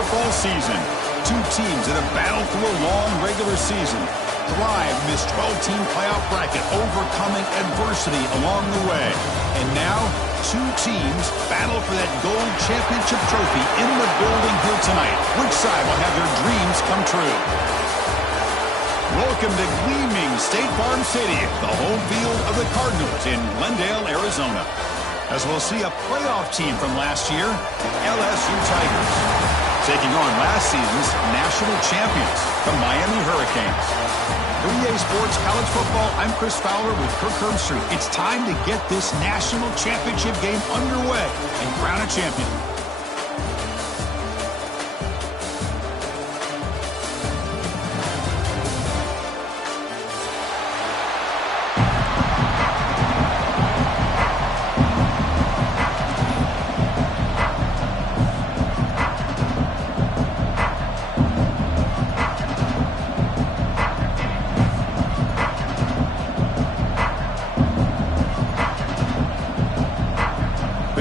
football season. Two teams that have battled through a long regular season, thrive in this 12-team playoff bracket, overcoming adversity along the way. And now, two teams battle for that gold championship trophy in the building here tonight. Which side will have their dreams come true? Welcome to gleaming State Farm Stadium, the home field of the Cardinals in Glendale, Arizona, as we'll see a playoff team from last year, LSU Tigers, taking on last season's national champions, the Miami Hurricanes. For EA Sports College Football, I'm Chris Fowler with Kirk Herbstreit. It's time to get this national championship game underway and crown a champion.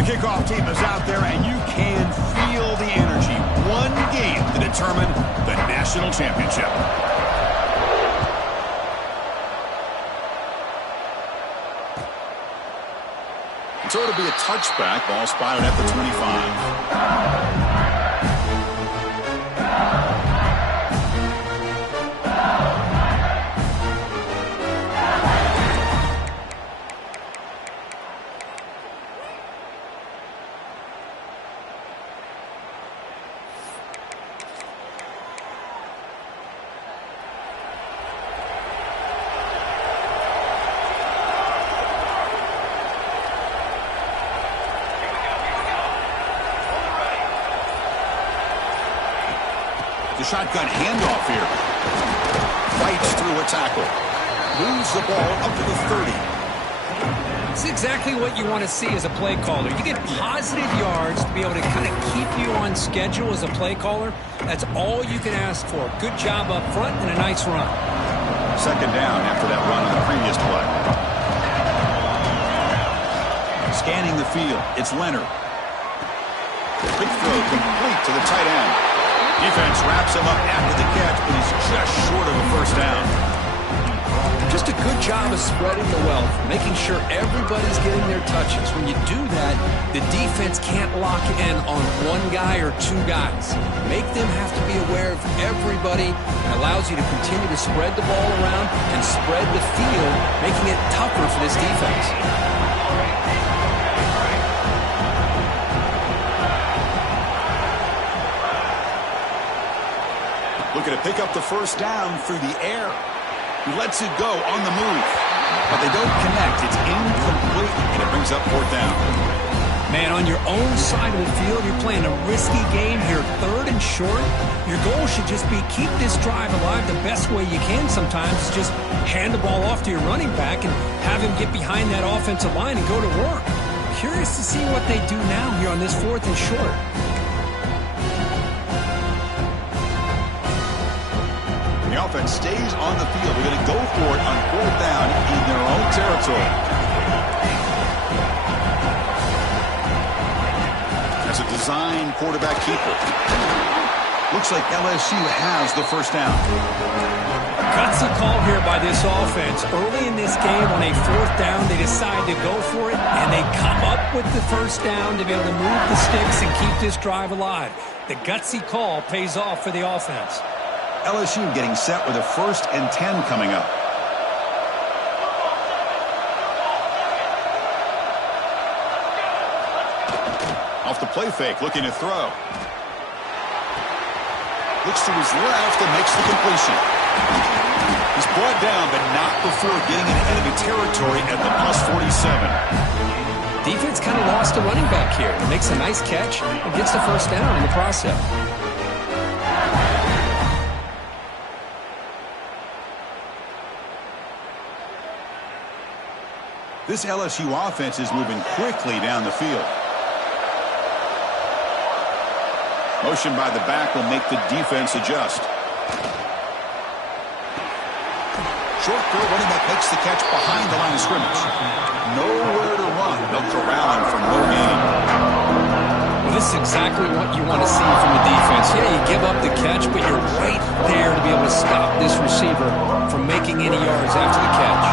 Kickoff team is out there, and you can feel the energy. One game to determine the national championship. So it'll be a touchback. Ball spotted at the 25. The shotgun handoff here. Fights through a tackle. Moves the ball up to the 30. It's exactly what you want to see as a play caller. You get positive yards to be able to kind of keep you on schedule as a play caller. That's all you can ask for. Good job up front and a nice run. Second down after that run on the previous play. Scanning the field. It's Leonard. Big throw complete to the tight end. Defense wraps him up after the catch, but he's just short of a first down. Just a good job of spreading the wealth, making sure everybody's getting their touches. When you do that, the defense can't lock in on one guy or two guys. Make them have to be aware of everybody. It allows you to continue to spread the ball around and spread the field, making it tougher for this defense. Looking to pick up the first down through the air. He lets it go on the move. But they don't connect. It's incomplete, and it brings up fourth down. Man, on your own side of the field, you're playing a risky game here, third and short. Your goal should just be keep this drive alive the best way you can sometimes. Is just hand the ball off to your running back and have him get behind that offensive line and go to work. Curious to see what they do now here on this fourth and short. The offense stays on the field. They're going to go for it on fourth down in their own territory. As a design quarterback keeper. Looks like LSU has the first down. Gutsy call here by this offense. Early in this game on a fourth down, they decide to go for it, and they come up with the first down to be able to move the sticks and keep this drive alive. The gutsy call pays off for the offense. LSU getting set with a 1st and 10 coming up. Off the play fake, looking to throw. Looks to his left and makes the completion. He's brought down, but not before getting in enemy territory at the +47. Defense kind of lost a running back here. Makes a nice catch and gets the first down in the process. This LSU offense is moving quickly down the field. Motion by the back will make the defense adjust. Short throw, running back makes the catch behind the line of scrimmage. Nowhere to run. They'll corral him for no gain. Well, this is exactly what you want to see from the defense. Yeah, you this receiver from making any yards after the catch.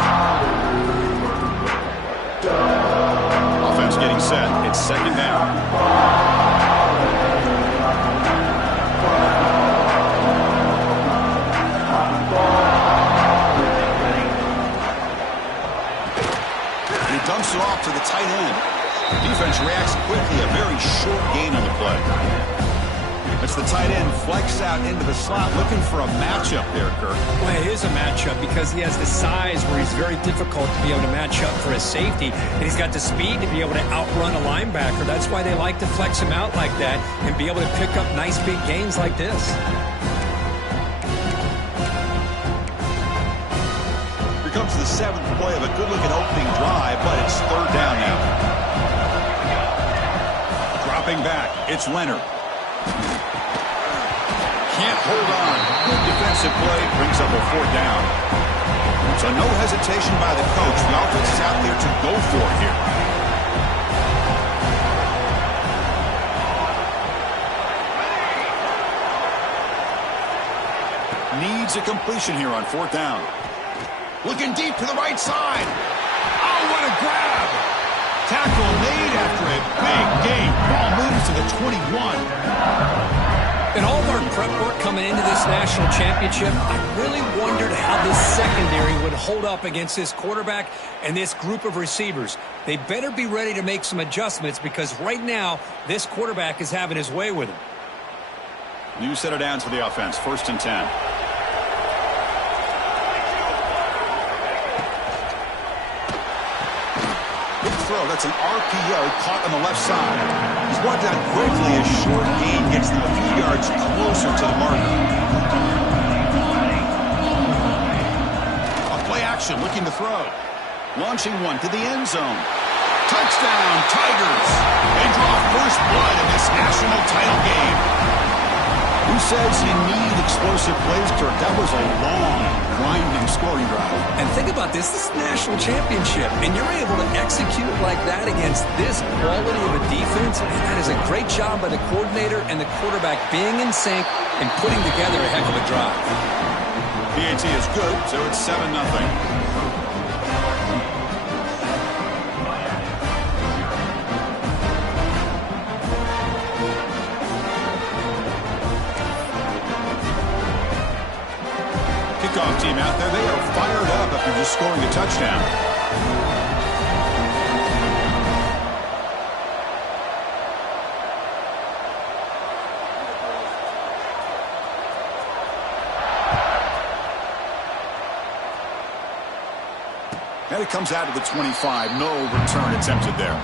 Offense getting set. It's second down. Dumps it off to the tight end. The defense reacts quickly. A very short gain on the play. It's the tight end flex out into the slot, looking for a matchup there, Kirk. Well, it is a matchup because he has the size where he's very difficult to be able to match up for his safety. And he's got the speed to be able to outrun a linebacker. That's why they like to flex him out like that and be able to pick up nice big gains like this. Comes the seventh play of a good-looking opening drive, but it's third down now. Dropping back, it's Leonard. Can't hold on. Good defensive play, brings up a fourth down. So no hesitation by the coach. The offense is out there to go for it here. Needs a completion here on fourth down. Looking deep to the right side. Oh, what a grab. Tackle made after a big gain. Ball moves to the 21. In all of our prep work coming into this national championship, I really wondered how this secondary would hold up against this quarterback and this group of receivers. They better be ready to make some adjustments because right now, this quarterback is having his way with him. New set of downs for the offense. First and 10. Throw. That's an RPO caught on the left side. He's brought down quickly. A short gain gets them a few yards closer to the marker. A play action looking to throw. Launching one to the end zone. Touchdown, Tigers. They draw first blood in this national title game. Who says you need explosive plays, Kirk? That was a long, winding scoring drive. And think about this. This is a national championship, and you're able to execute like that against this quality of a defense. And that is a great job by the coordinator and the quarterback being in sync and putting together a heck of a drive. PAT is good, so it's 7-0. Kickoff team out there. They are fired up after just scoring a touchdown. And it comes out to the 25. No return attempted there.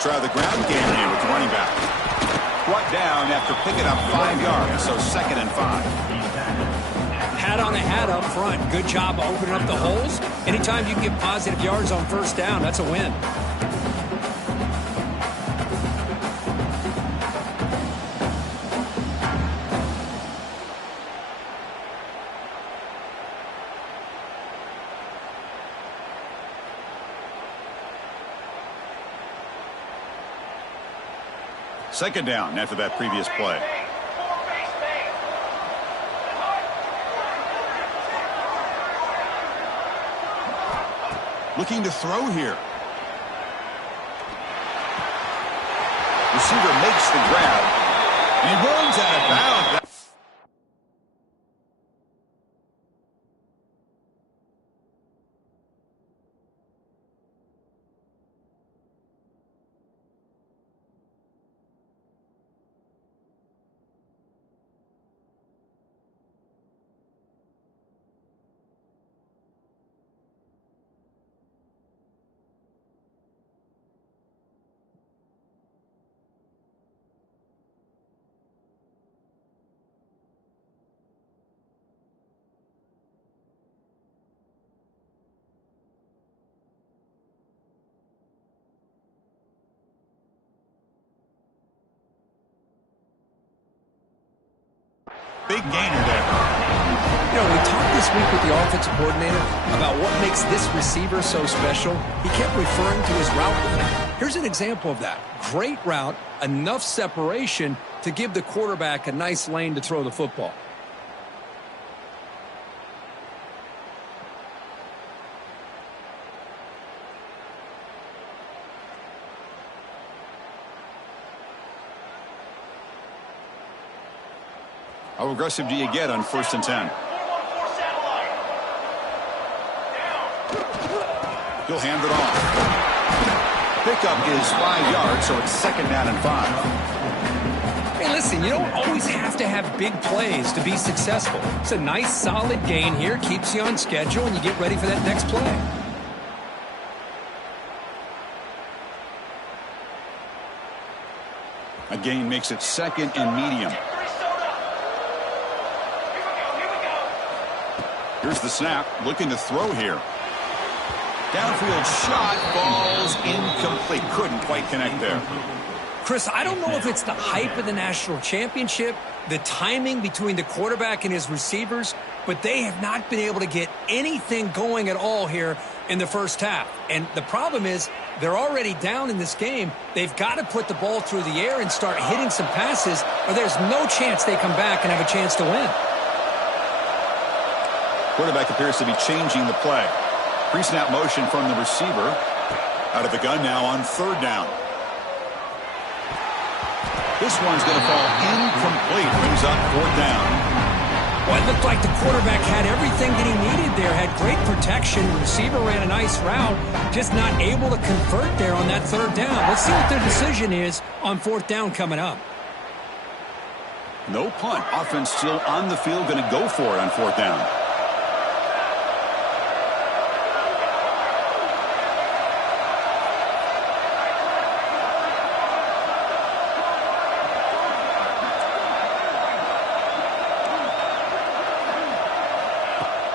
Try the ground game here with the running back. Brought down after picking up 5 yards, so 2nd and 5. Hat on a hat up front. Good job opening up the holes. Anytime you can get positive yards on first down, that's a win. Second down after that previous play. Looking to throw here. Receiver makes the grab. And he runs out of bounds. big gainer there. You know, we talked this week with the offensive coordinator about what makes this receiver so special. He kept referring to his route running. Here's an example of that. Great route, enough separation to give the quarterback a nice lane to throw the football. How aggressive do you get on 1st and 10? He'll hand it off. Pickup is 5 yards, so it's 2nd down and 5. Hey, listen, you don't always have to have big plays to be successful. It's a nice, solid gain here, keeps you on schedule, and you get ready for that next play. A gain makes it 2nd and medium. Here's the snap, looking to throw here. Downfield shot falls incomplete. Couldn't quite connect there. Chris, I don't know if it's the hype of the national championship, the timing between the quarterback and his receivers, but they have not been able to get anything going at all here in the first half. And the problem is they're already down in this game. They've got to put the ball through the air and start hitting some passes, or there's no chance they come back and have a chance to win. Quarterback appears to be changing the play. Pre-snap motion from the receiver. Out of the gun now on 3rd down. This one's going to fall incomplete. Brings up 4th down. Well, it looked like the quarterback had everything that he needed there. Had great protection. The receiver ran a nice route. Just not able to convert there on that 3rd down. Let's see what their decision is on 4th down coming up. No punt. Offense still on the field. Going to go for it on 4th down.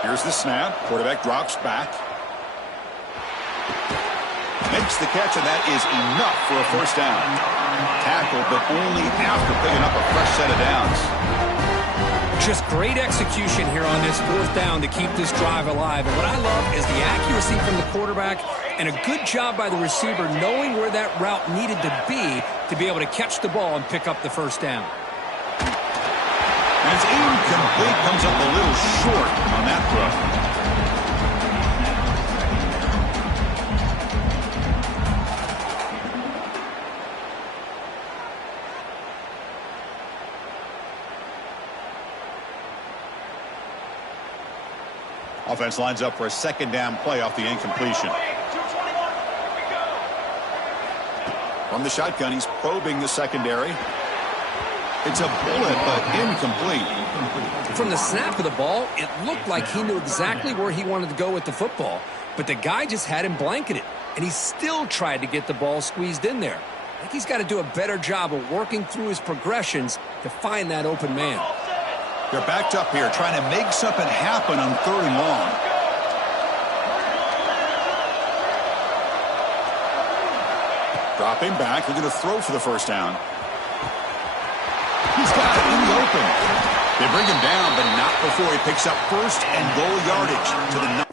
Here's the snap. Quarterback drops back. Makes the catch, and that is enough for a 1st down. Tackled, but only after picking up a fresh set of downs. Just great execution here on this 4th down to keep this drive alive. And what I love is the accuracy from the quarterback and a good job by the receiver knowing where that route needed to be able to catch the ball and pick up the 1st down. And it's incomplete, comes up a little short on that throw. Offense lines up for a 2nd down play off the incompletion. From the shotgun, he's probing the secondary. It's a bullet, but incomplete. From the snap of the ball, it looked like he knew exactly where he wanted to go with the football, but the guy just had him blanketed, and he still tried to get the ball squeezed in there. I think he's got to do a better job of working through his progressions to find that open man. They're backed up here, trying to make something happen on 3rd and long. Dropping back, they're going to throw for the 1st down. He's got it in the open. They bring him down, but not before he picks up 1st and goal yardage to the 9.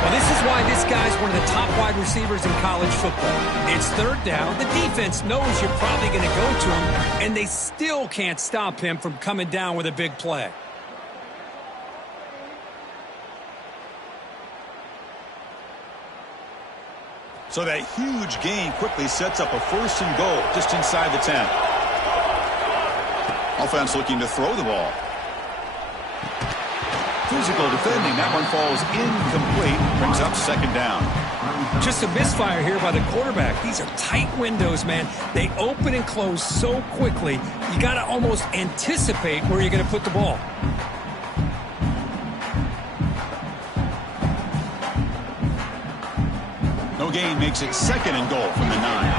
Well, this is why this guy's one of the top wide receivers in college football. It's 3rd down. The defense knows you're probably going to go to him, and they still can't stop him from coming down with a big play. So that huge gain quickly sets up a 1st and goal just inside the 10. Offense looking to throw the ball. Physical defending. That one falls incomplete. Brings up 2nd down. Just a misfire here by the quarterback. These are tight windows, man. They open and close so quickly. You got to almost anticipate where you're going to put the ball. No gain makes it 2nd and goal from the 9.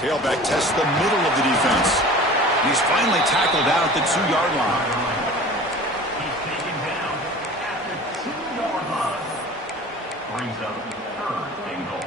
Tailback tests the middle of the defense. He's finally tackled down at the 2-yard line. He's taken down at the 2-yard line. Brings up 3rd and goal.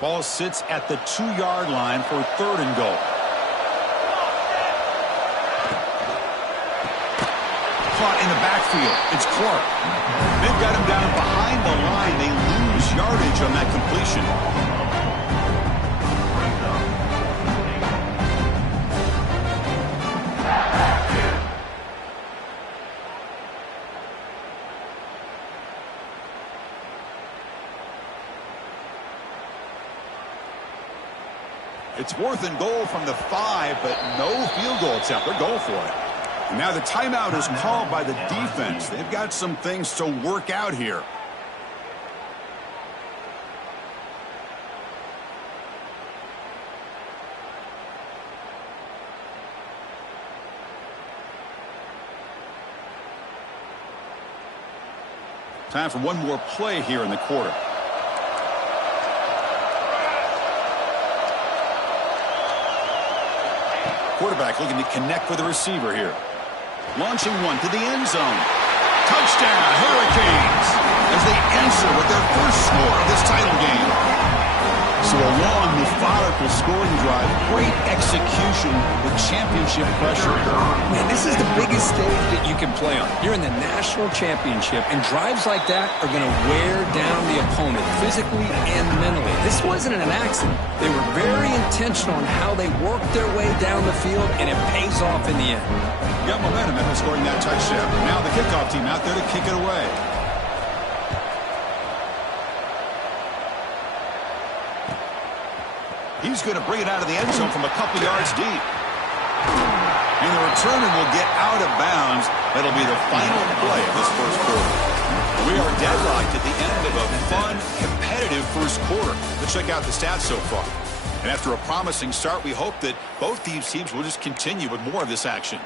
Ball sits at the 2-yard line for 3rd and goal. Caught in the backfield. It's Clark. They've got him down behind the line. They lose yardage on that completion. It's 4th and goal from the 5, but no field goal attempt. They're going for it. And now the timeout is called by the defense. They've got some things to work out here. Time for one more play here in the quarter. Quarterback looking to connect with the receiver here. Launching one to the end zone. Touchdown, Hurricanes, as they answer with their first score of this title game. So a long, methodical scoring drive. Great execution with championship pressure. Man, this is the biggest stage that you can play on. You're in the national championship, and drives like that are going to wear down the opponent physically and mentally. This wasn't an accident. They were very intentional on how they worked their way down the field, and it pays off in the end. Got momentum after scoring that touchdown. Now the kickoff team out there to kick it away. He's going to bring it out of the end zone from a couple yards deep. And the returner will get out of bounds. That'll be the final play of this first quarter. We are deadlocked at the end of a fun, competitive first quarter. Let's check out the stats so far. And after a promising start, we hope that both these teams will just continue with more of this action.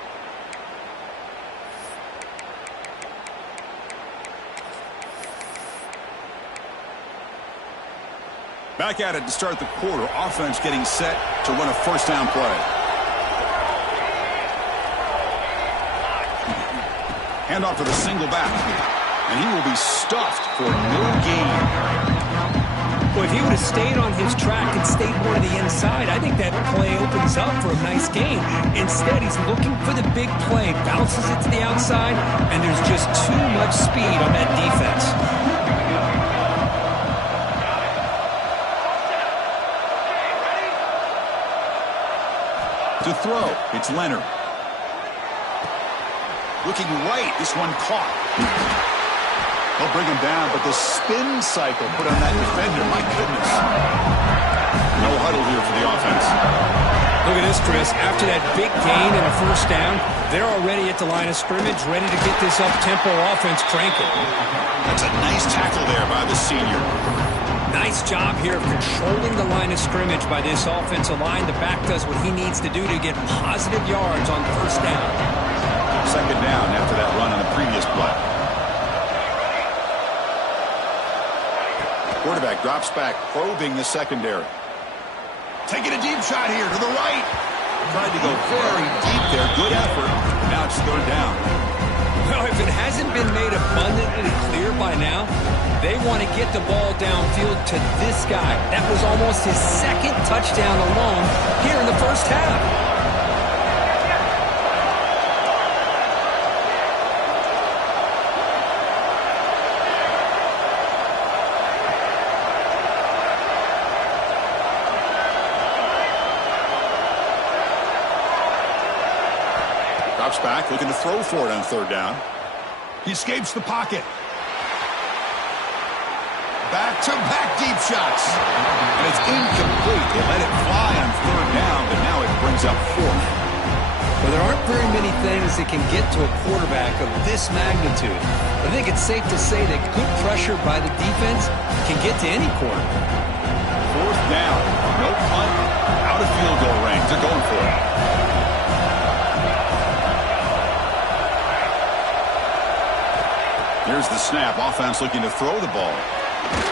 Back at it to start the quarter. Offense getting set to run a first down play. Handoff to the single back. And he will be stuffed for no gain. Well, if he would have stayed on his track and stayed more to the inside, I think that play opens up for a nice gain. Instead, he's looking for the big play. Bounces it to the outside, and there's just too much speed on that defense. To throw, it's Leonard. Looking right, this one caught. They'll bring him down, but the spin cycle put on that defender, my goodness. No huddle here for the offense. Look at this, Chris. After that big gain and a first down, they're already at the line of scrimmage, ready to get this up-tempo offense cranking. That's a nice tackle there by the senior. Nice job here of controlling the line of scrimmage by this offensive line. The back does what he needs to do to get positive yards on first down. Second down after that run on the previous play. Quarterback drops back, probing the secondary. Taking a deep shot here to the right. Tried to go very deep there. Good effort. Now it's third down. Well, if it hasn't been made abundantly clear by now, they want to get the ball downfield to this guy. That was almost his second touchdown alone here in the first half. Drops back, looking to throw for it on third down. He escapes the pocket. Back-to-back deep shots. And it's incomplete. They let it fly on third down, but now it brings up fourth. Well, there aren't very many things that can get to a quarterback of this magnitude. But I think it's safe to say that good pressure by the defense can get to any quarterback. Fourth down. No punt. Out of field goal range. They're going for it. Here's the snap. Offense looking to throw the ball.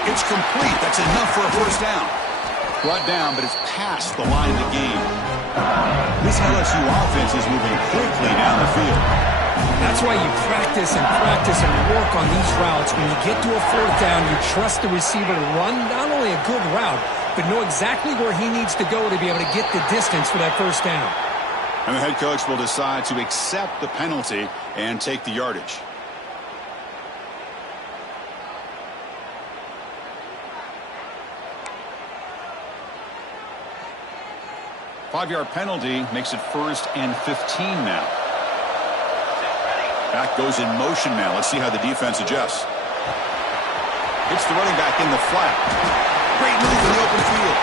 It's complete. That's enough for a first down. Brought down, but it's past the line of the game. This LSU offense is moving quickly down the field. That's why you practice and work on these routes. When you get to a fourth down, you trust the receiver to run not only a good route, but know exactly where he needs to go to be able to get the distance for that first down. And the head coach will decide to accept the penalty and take the yardage. Five-yard penalty makes it 1st and 15 now. Back goes in motion now. Let's see how the defense adjusts. Hits the running back in the flat. Great move in the open field.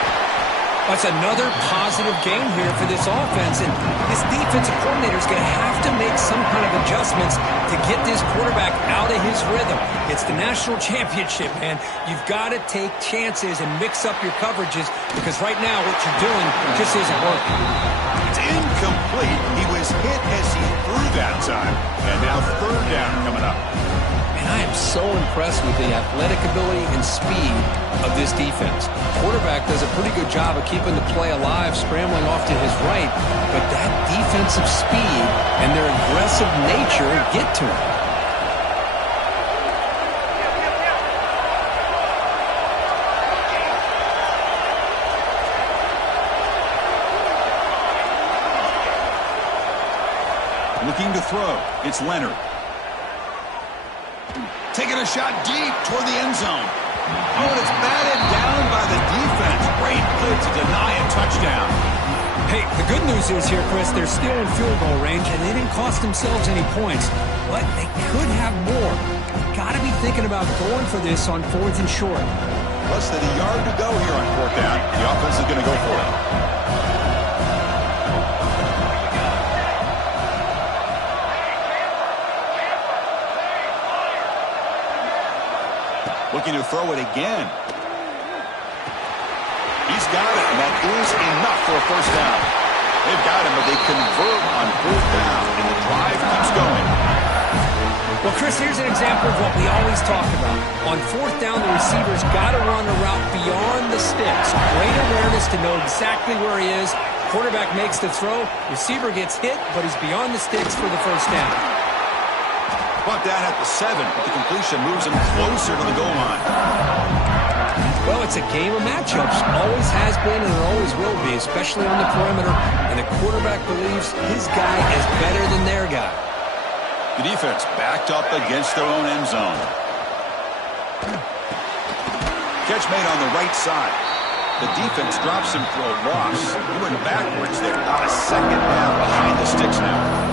That's another positive game here for this offense, and this defensive coordinator is going to have to make some kind of adjustments to get this quarterback out of his rhythm. It's the national championship, man. You've got to take chances and mix up your coverages, because right now what you're doing just isn't working. It's incomplete. He was hit as he threw that time, and now third down coming up. And I am so impressed with the athletic ability and speed of this defense. Quarterback does a pretty good job of keeping the play alive, scrambling off to his right, but that defensive speed and their aggressive nature get to him. Looking to throw. It's Leonard. Taking a shot deep toward the end zone. Oh, and it's batted down by the defense. Great play to deny a touchdown. Hey, the good news is here, Chris, they're still in field goal range, and they didn't cost themselves any points. But they could have more. Got to be thinking about going for this on 4th and short. Less than a yard to go here on 4th down. The offense is going to go for it. Looking to throw it again. He's got it, and that is enough for a first down. They've got him, but they convert on 4th down, and the drive keeps going. Well, Chris, here's an example of what we always talk about. On 4th down, the receiver's got to run a route beyond the sticks. Great awareness to know exactly where he is. Quarterback makes the throw. Receiver gets hit, but he's beyond the sticks for the first down. Brought down at the 7, but the completion moves him closer to the goal line. Well, it's a game of matchups. Always has been and it always will be, especially on the perimeter. And the quarterback believes his guy is better than their guy. The defense backed up against their own end zone. Catch made on the right side. The defense drops him for a loss. He went backwards there. About a second down behind the sticks now.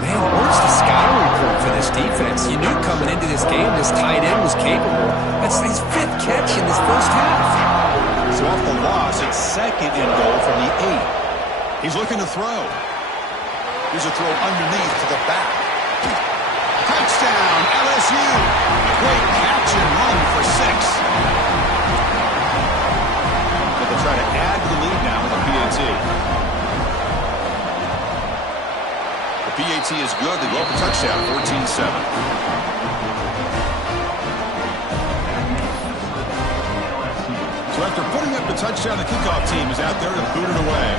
Man, where's the scouting report for this defense? You knew coming into this game this tight end was capable. That's his 5th catch in this first half. So off the loss, it's 2nd and goal from the 8. He's looking to throw. Here's a throw underneath to the back. Touchdown, LSU. A great catch and run for 6. But they'll try to add to the lead now with a PAT. PAT is good. They go up a touchdown, 14-7. So after putting up the touchdown, the kickoff team is out there to boot it away.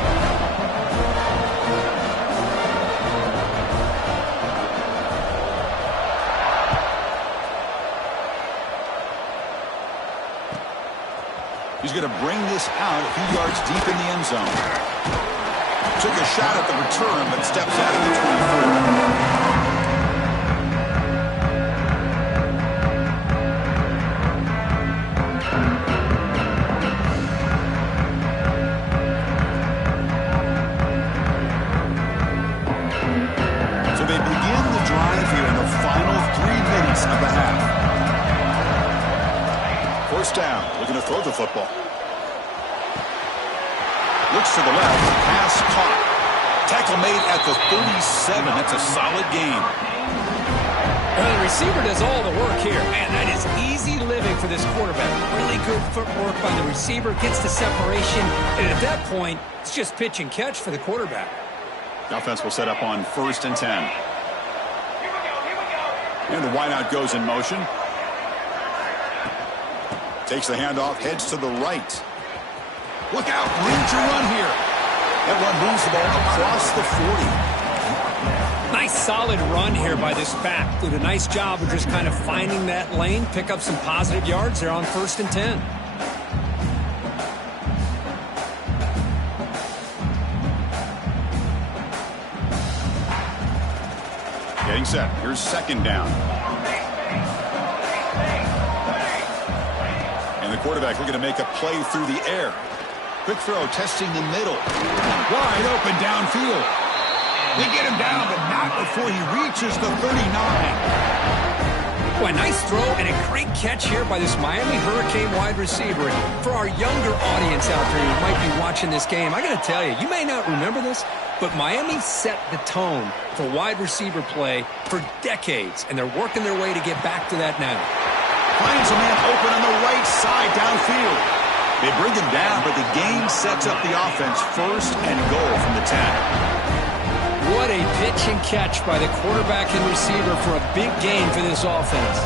He's going to bring this out a few yards deep in the end zone. Took a shot at the return, but steps out of the 24. So they begin the drive here in the final 3 minutes of the half. First down, looking to throw the football. Looks to the left, pass caught. Tackle made at the 37. That's a solid gain. Well, the receiver does all the work here. Man, that is easy living for this quarterback. Really good footwork by the receiver, gets the separation, and at that point, it's just pitch and catch for the quarterback. The offense will set up on 1st and 10. And the wideout goes in motion. Takes the handoff, heads to the right. Look out, room to run here. That run moves the ball across the 40. Nice solid run here by this back. Did a nice job of just kind of finding that lane, pick up some positive yards there on 1st and 10. Getting set. Here's 2nd down. And the quarterback looking to make a play through the air. Quick throw, testing the middle. Wide open downfield. They get him down, but not before he reaches the 39. Boy, nice throw and a great catch here by this Miami Hurricane wide receiver. And for our younger audience out there who might be watching this game, I got to tell you, you may not remember this, but Miami set the tone for wide receiver play for decades, and they're working their way to get back to that now. Finds a man open on the right side downfield. They bring him down, but the game sets up the offense 1st and goal from the 10. What a pitch and catch by the quarterback and receiver for a big gain for this offense.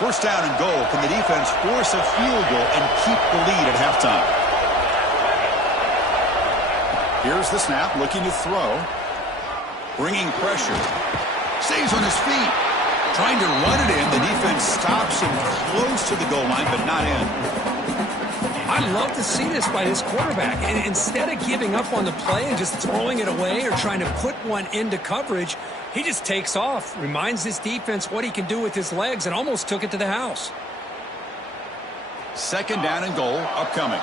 First down and goal. Can the defense force a field goal and keep the lead at halftime? Here's the snap, looking to throw. Bringing pressure. Stays on his feet. Trying to run it in. The defense stops him close to the goal line, but not in. I love to see this by this quarterback. And instead of giving up on the play and just throwing it away or trying to put one into coverage, he just takes off, reminds his defense what he can do with his legs, and almost took it to the house. 2nd down and goal upcoming.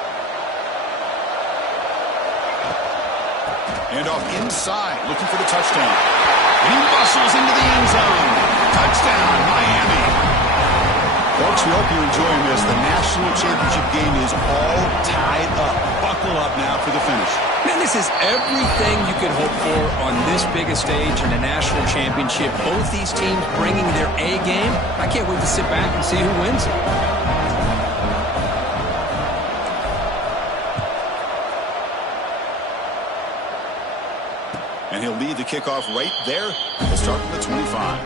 Handoff inside, looking for the touchdown. And he muscles into the end zone. Touchdown, Miami. Folks, we hope you're enjoying this. The national championship game is all tied up. Buckle up now for the finish. Man, this is everything you could hope for on this biggest stage in the national championship. Both these teams bringing their A game. I can't wait to sit back and see who wins it. And he'll lead the kickoff right there. We'll start from the 25.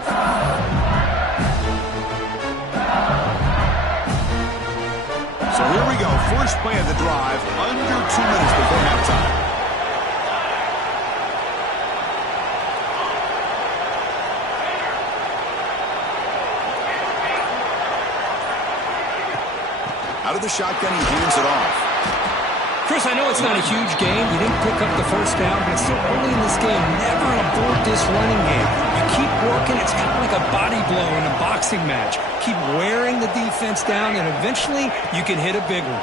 So here we go. First play of the drive. Under 2 minutes before halftime. Out of the shotgun, he hands it off. Chris, I know it's not a huge game. You didn't pick up the first down, but it's still early in this game. Never abort this running game. You keep working. It's kind of like a body blow in a boxing match. Keep wearing the defense down, and eventually you can hit a big one.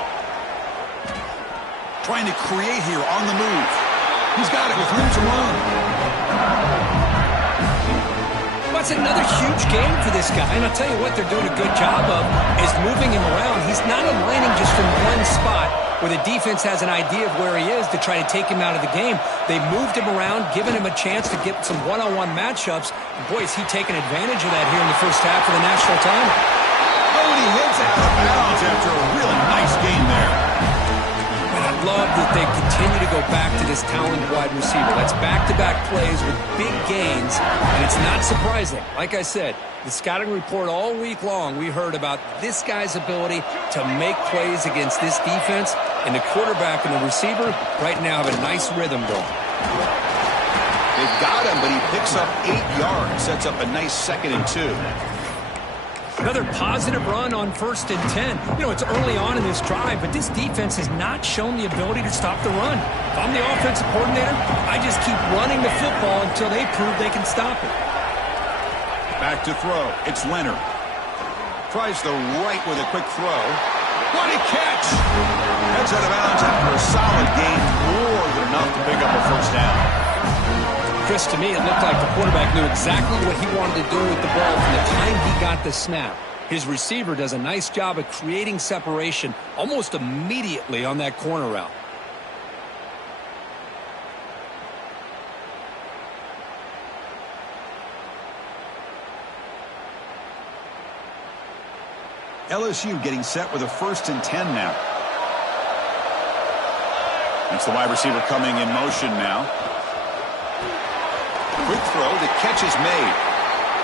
Trying to create here on the move. He's got it with room to run. Well, it's another huge game for this guy, and I'll tell you what they're doing a good job of is moving him around. He's not aligning just from one spot where the defense has an idea of where he is to try to take him out of the game. They moved him around, given him a chance to get some one-on-one matchups. And boy, is he taking advantage of that here in the first half of the national title. Oh, and he hits out of bounds after a really nice game there. And I love that they continue to go back to this talented wide receiver. That's back-to-back plays with big gains, and it's not surprising. Like I said, the scouting report all week long, we heard about this guy's ability to make plays against this defense, and the quarterback and the receiver right now have a nice rhythm going. They've got him, but he picks up 8 yards. Sets up a nice 2nd and 2. Another positive run on 1st and 10. You know, it's early on in this drive, but this defense has not shown the ability to stop the run. If I'm the offensive coordinator, I just keep running the football until they prove they can stop it. Back to throw. It's Leonard. Tries the right with a quick throw. What a catch! Heads out of bounds after a solid gain, more than enough to pick up a 1st down. Chris, to me, it looked like the quarterback knew exactly what he wanted to do with the ball from the time he got the snap. His receiver does a nice job of creating separation almost immediately on that corner route. LSU getting set with a 1st and 10 now. It's the wide receiver coming in motion now. Quick throw, the catch is made.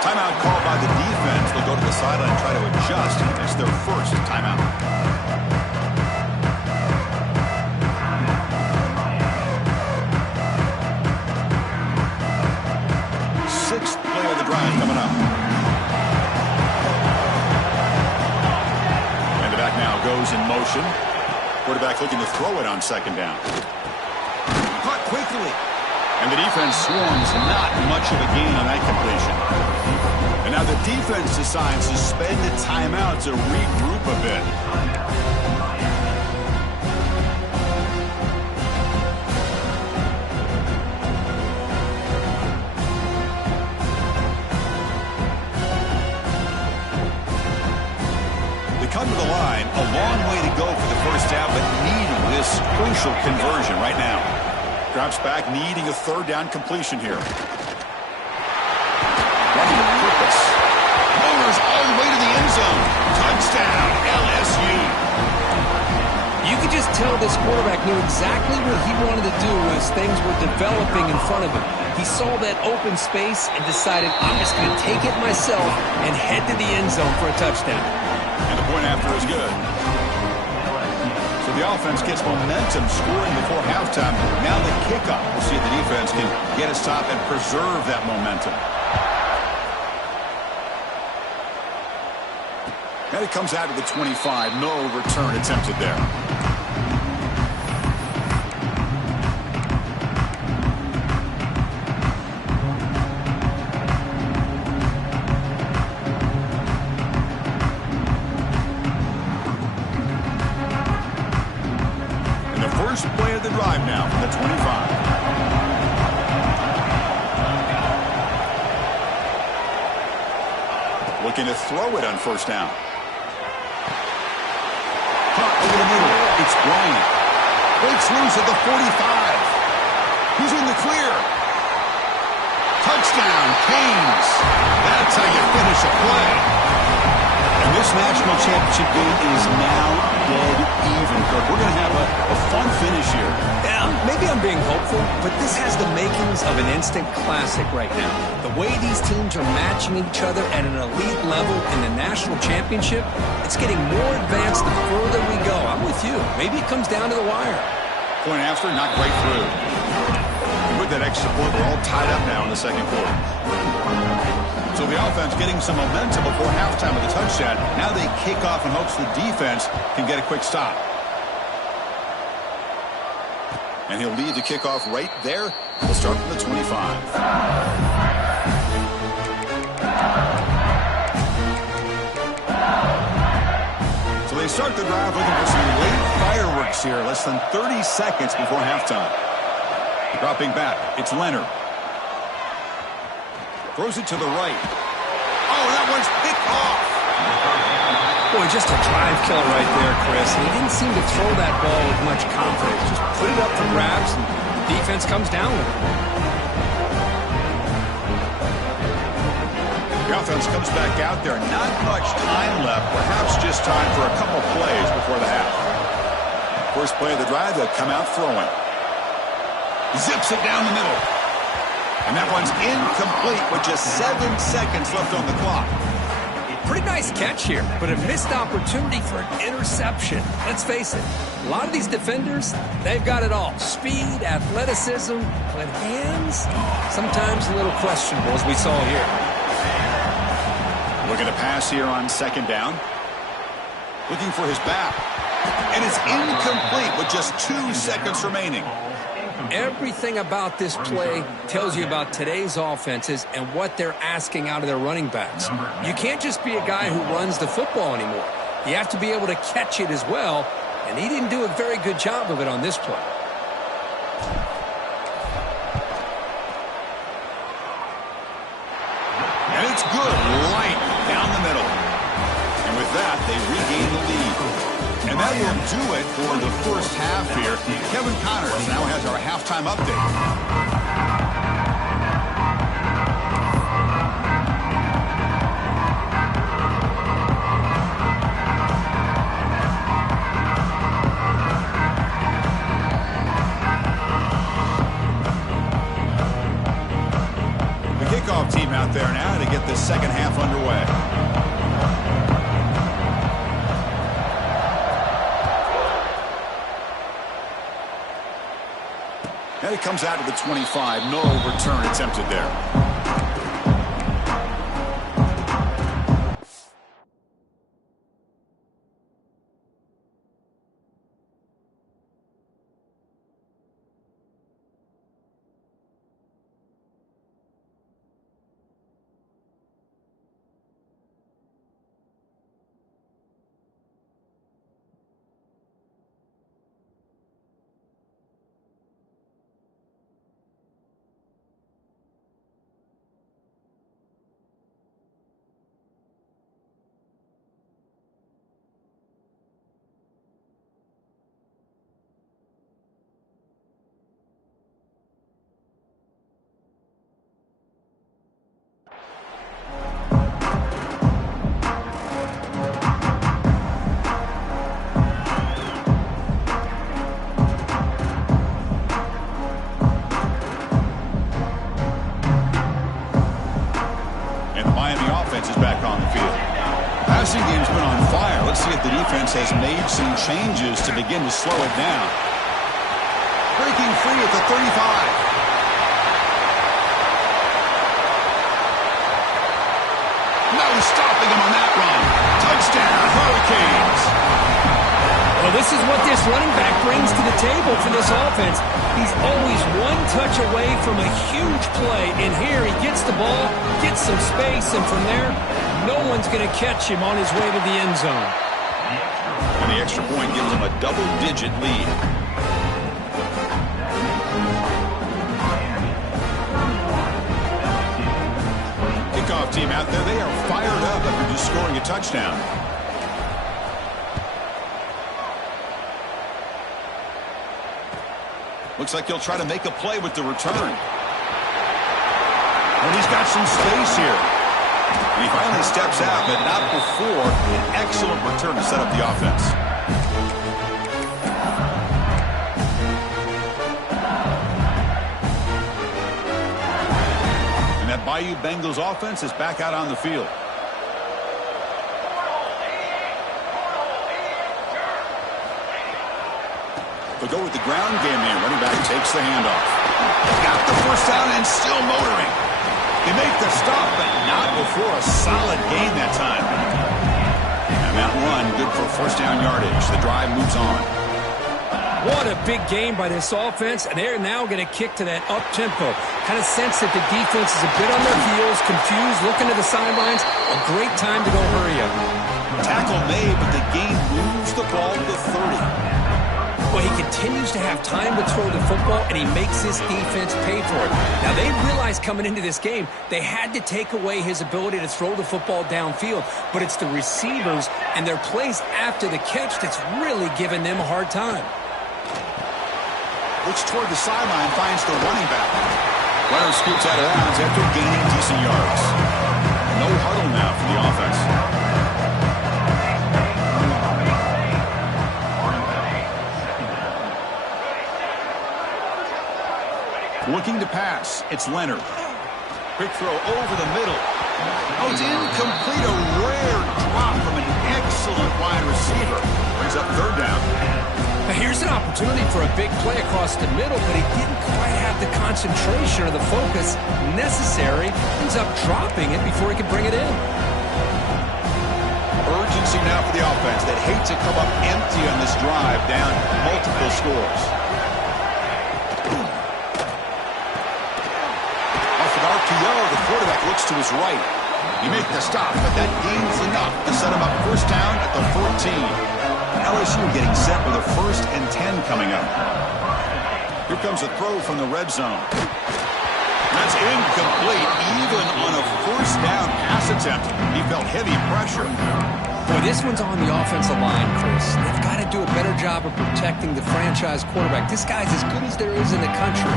Timeout called by the defense. They'll go to the sideline and try to adjust. It's their 1st timeout. Sixth play of the drive coming up. And the back now goes in motion. Quarterback looking to throw it on 2nd down. Caught quickly. And the defense swarms not much of a gain on that completion. And now the defense decides to spend a timeout to regroup a bit. They come to the line, a long way to go for the 1st down, but needing this crucial conversion right now. Drops back, needing a 3rd down completion here. Running with purpose. Motors all the way to the end zone. Touchdown, LSU. You could just tell this quarterback knew exactly what he wanted to do as things were developing in front of him. He saw that open space and decided, I'm just going to take it myself and head to the end zone for a touchdown. And the point after is good. So the offense gets momentum scoring before halftime. Now the kickoff. We'll see if the defense can get a stop and preserve that momentum. And it comes out to the 25. No return attempted there. First play of the drive now from the 25. Looking to throw it on 1st down. Caught over the middle. It's Bryant. Breaks loose at the 45. He's in the clear. Touchdown, Canes. That's how you finish a play. And this national championship game is now dead even, Kirk. We're going to have a fun finish here. Yeah, maybe I'm being hopeful, but this has the makings of an instant classic right now. The way these teams are matching each other at an elite level in the national championship, it's getting more advanced the further we go. I'm with you. Maybe it comes down to the wire. Point after, not quite through. And with that extra point, we're all tied up now in the 2nd quarter. So the offense getting some momentum before halftime with a touchdown. Now they kick off in hopes the defense can get a quick stop. And he'll lead the kickoff right there. We'll start from the 25. So they start the drive looking for some late fireworks here. Less than 30 seconds before halftime. Dropping back, it's Leonard. Throws it to the right. Oh, that one's picked off. Boy, just a drive killer right there, Chris. He didn't seem to throw that ball with much confidence. Just put it up for grabs, and the defense comes down with it. The offense comes back out there. Not much time left. Perhaps just time for a couple plays before the half. First play of the drive, they'll come out throwing. Zips it down the middle. And that one's incomplete with just 7 seconds left on the clock. Pretty nice catch here, but a missed opportunity for an interception. Let's face it, a lot of these defenders, they've got it all. Speed, athleticism, but hands, sometimes a little questionable, as we saw here. Looking to pass here on second down. Looking for his back. And it's incomplete with just 2 seconds remaining. Everything about this play tells you about today's offenses and what they're asking out of their running backs. You can't just be a guy who runs the football anymore. You have to be able to catch it as well, and he didn't do a very good job of it on this play. And it's good, light down the middle. And with that, they regain the lead. And that will do it for the first half here. Kevin Connors now has our halftime update. The kickoff team out there now to get this second half underway. And it comes out to the 25. No return attempted there. Is back on the field. Passing game's been on fire. Let's see if the defense has made some changes to begin to slow it down. Breaking free at the 35. No stopping him on that run. Touchdown, Hurricanes. Well, this is what this running back brings to the table for this offense. He's always one touch away from a huge play. And here he gets the ball, gets some space, and from there, no one's going to catch him on his way to the end zone. And the extra point gives him a double-digit lead. Kickoff team out there, they are fired up after just scoring a touchdown. Looks like he'll try to make a play with the return. And he's got some space here. And he finally steps out, but not before an excellent return to set up the offense. And that Bayou Bengals offense is back out on the field. They'll go with the ground game here. Running back takes the handoff. Got the first down and still motoring. They make the stop, but not before a solid gain that time. And that run, good for first down yardage. The drive moves on. What a big game by this offense, and they're now going to kick to that up-tempo. Kind of sense that the defense is a bit on their heels, confused, looking to the sidelines. A great time to go hurry up. Tackle made, but the gain moves the ball to 30. Well, he continues to have time to throw the football, and he makes his defense pay for it. Now, they realized coming into this game, they had to take away his ability to throw the football downfield, but it's the receivers and their plays after the catch that's really giving them a hard time. Looks toward the sideline, finds the running back. Runner scoots out of bounds after gaining decent yards. No huddle now for the offense. Looking to pass, it's Leonard. Quick throw over the middle. Oh, it's incomplete. A rare drop from an excellent wide receiver. Brings up third down. Now here's an opportunity for a big play across the middle, but he didn't quite have the concentration or the focus necessary. Ends up dropping it before he could bring it in. Urgency now for the offense that hate to come up empty on this drive, down multiple scores. Off an RPO, the quarterback looks to his right. He makes the stop, but that gains enough to set him up first down at the 14. LSU getting set with a 1st and 10 coming up. Here comes a throw from the red zone. That's incomplete, even on a first down pass attempt. He felt heavy pressure. Boy, this one's on the offensive line, Chris. They've got to do a better job of protecting the franchise quarterback. This guy's as good as there is in the country,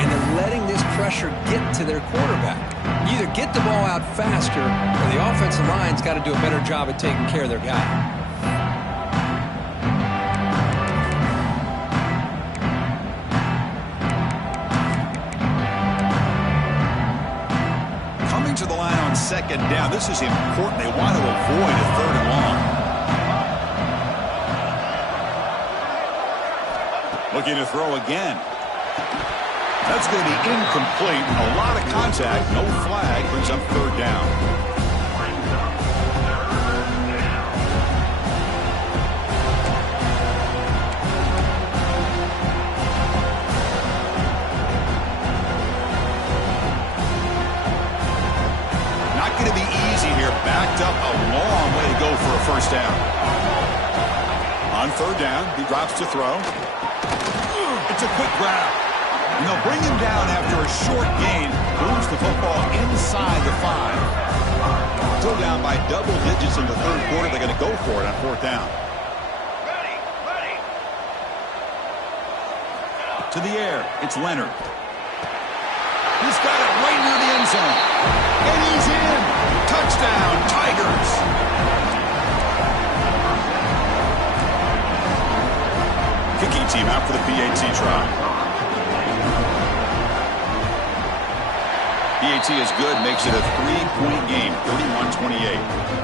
and they're letting this pressure get to their quarterback. You either get the ball out faster, or the offensive line's got to do a better job of taking care of their guy. To the line on 2nd down. This is important. They want to avoid a 3rd and long. Looking to throw again. That's going to be incomplete. A lot of contact. No flag. Brings up 3rd down. Backed up a long way to go for a first down. On 3rd down, he drops to throw. It's a quick grab. And they'll bring him down after a short gain. Moves the football inside the 5. Still down by double digits in the 3rd quarter. They're going to go for it on 4th down. To the air, it's Leonard. He's got it right near the end zone. And he's in. Touchdown, Tigers. Kicking team out for the PAT try. PAT is good, makes it a 3-point game, 31-28.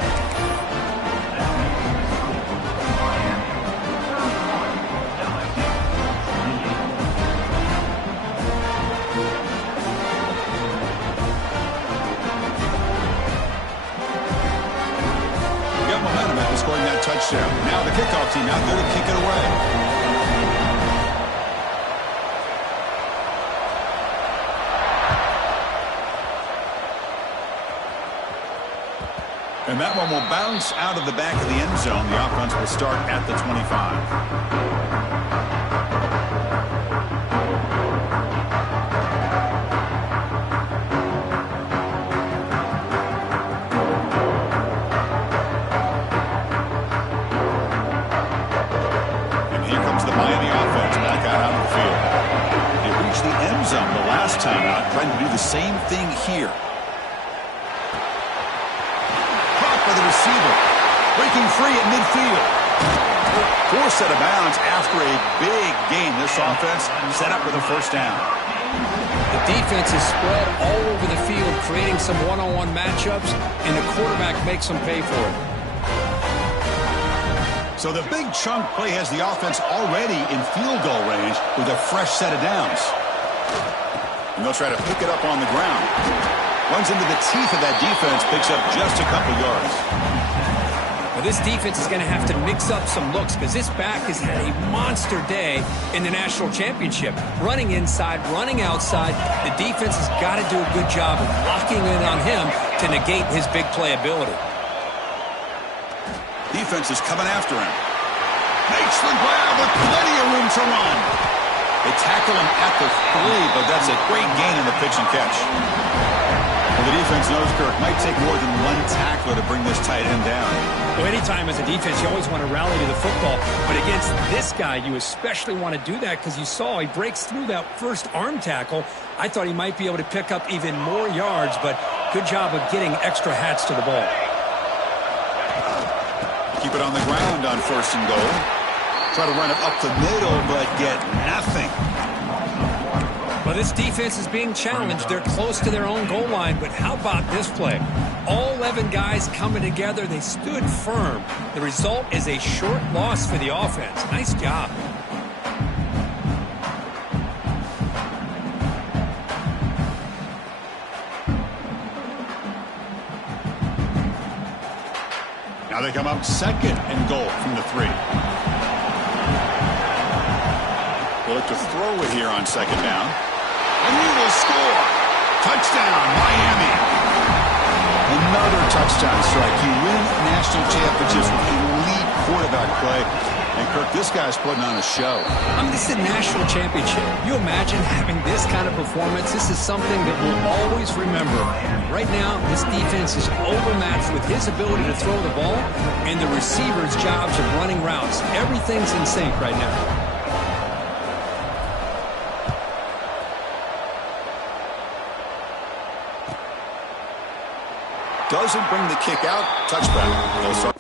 Scoring that touchdown. Now the kickoff team out there to kick it away. And that one will bounce out of the back of the end zone. The offense will start at the 25. Trying to do the same thing here. Caught by the receiver. Breaking free at midfield. Forced out of bounds after a big gain. This offense set up with a first down. The defense is spread all over the field, creating some one-on-one matchups, and the quarterback makes them pay for it. So the big chunk play has the offense already in field goal range with a fresh set of downs. And they'll try to pick it up on the ground. Runs into the teeth of that defense, picks up just a couple yards. Well, this defense is going to have to mix up some looks because this back has had a monster day in the national championship. Running inside, running outside. The defense has got to do a good job of locking in on him to negate his big play ability. Defense is coming after him. Makes the grab with plenty of room to run. They tackle him at the 3, but that's a great gain in the pitch and catch. Well, the defense knows, Kirk, might take more than one tackler to bring this tight end down. Well, anytime as a defense, you always want to rally to the football. But against this guy, you especially want to do that because you saw he breaks through that first arm tackle. I thought he might be able to pick up even more yards, but good job of getting extra hats to the ball. Keep it on the ground on 1st and goal. Try to run it up the middle, but get nothing. Well, this defense is being challenged. They're close to their own goal line, but how about this play? All 11 guys coming together. They stood firm. The result is a short loss for the offense. Nice job. Now they come up second and goal from the 3. They look to throw it here on second down. And he will score. Touchdown, Miami. Another touchdown strike. You win national championships with elite quarterback play. And, Kirk, this guy's putting on a show. I mean, this is a national championship. You imagine having this kind of performance? This is something that we'll always remember. Right now, this defense is overmatched with his ability to throw the ball and the receivers' jobs of running routes. Everything's in sync right now. Doesn't bring the kick out. Touchback. They'll start.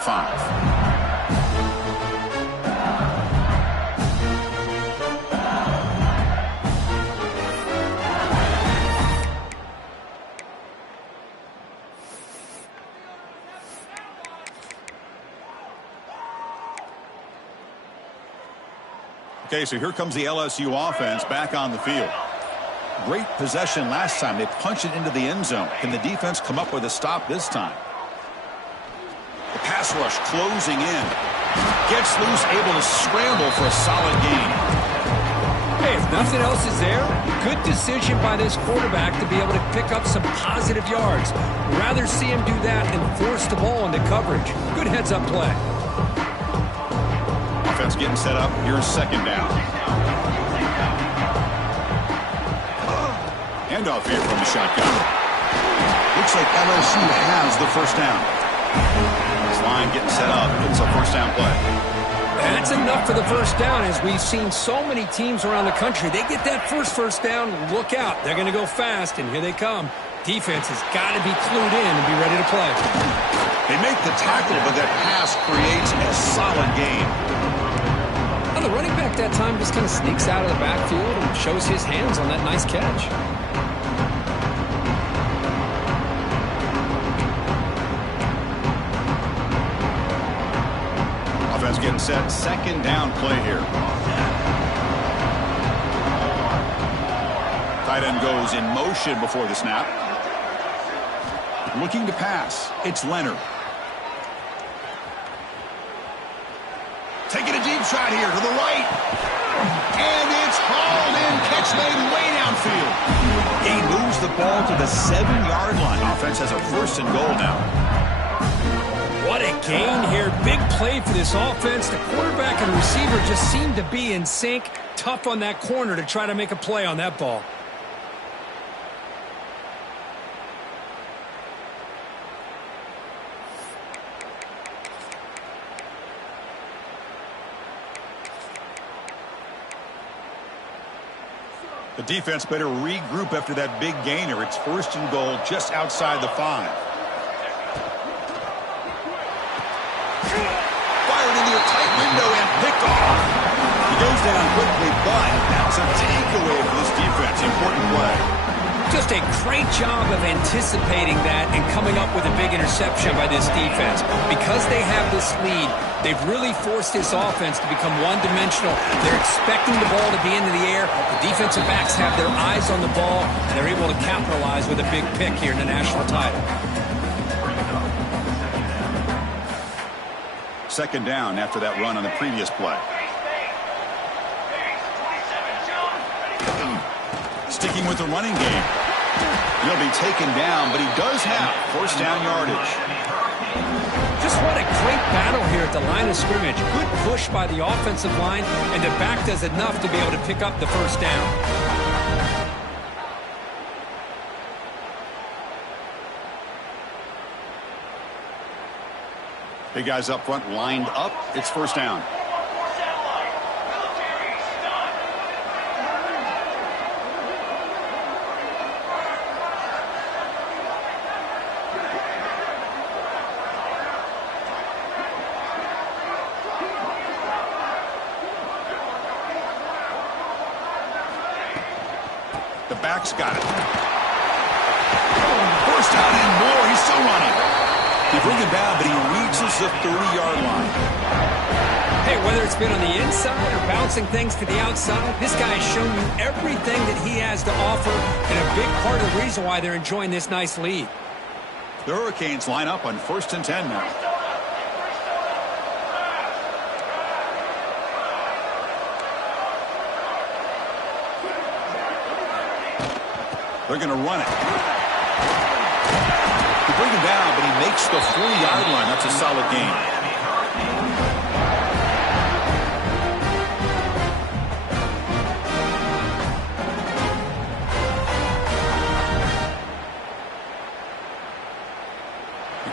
Five. Okay, so here comes the LSU offense back on the field. Great possession last time. They punched it into the end zone. Can the defense come up with a stop this time? The pass rush closing in. Gets loose, able to scramble for a solid gain. Hey, if nothing else is there, good decision by this quarterback to be able to pick up some positive yards. Rather see him do that than force the ball into coverage. Good heads-up play. Offense getting set up. Here's second down. Handoff here from the shotgun. Looks like LSU has the first down. line getting set up. It's a first down play. That's enough for the first down. As we've seen so many teams around the country, they get that first down, look out. They're going to go fast, and here they come. Defense has got to be clued in and be ready to play. They make the tackle, but that pass creates a solid gain. Now, the running back that time just kind of sneaks out of the backfield and shows his hands on that nice catch. Offense getting set. Second down play here. Tight end goes in motion before the snap. Looking to pass. It's Leonard. Taking a deep shot here to the right. And it's hauled in. Catch made way downfield. He moves the ball to the 7-yard line. Offense has a first and goal now. What a gain here. Big play for this offense. The quarterback and receiver just seem to be in sync. Tough on that corner to try to make a play on that ball. The defense better regroup after that big gainer. It's first and goal just outside the 5. Fired into a tight window and picked off. He goes down quickly, but that's a takeaway for this defense. Important play. Just a great job of anticipating that and coming up with a big interception by this defense. Because they have this lead, they've really forced this offense to become one-dimensional. They're expecting the ball to be into the air. The defensive backs have their eyes on the ball, and they're able to capitalize with a big pick here in the national title. Second down after that run on the previous play. Sticking with the running game. He'll be taken down, but he does have first down yardage. Just what a great battle here at the line of scrimmage. Good push by the offensive line, and the back does enough to be able to pick up the first down. Big guys up front lined up. It's first down. The back's got it. First down and more. He's still running. He brings it down, but he reaches the 30-yard line. Hey, whether it's been on the inside or bouncing things to the outside, this guy has shown you everything that he has to offer, and a big part of the reason why they're enjoying this nice lead. The Hurricanes line up on first and 10 now. They're going to run it. They bring him down, but he makes the 40-yard line. That's a solid gain.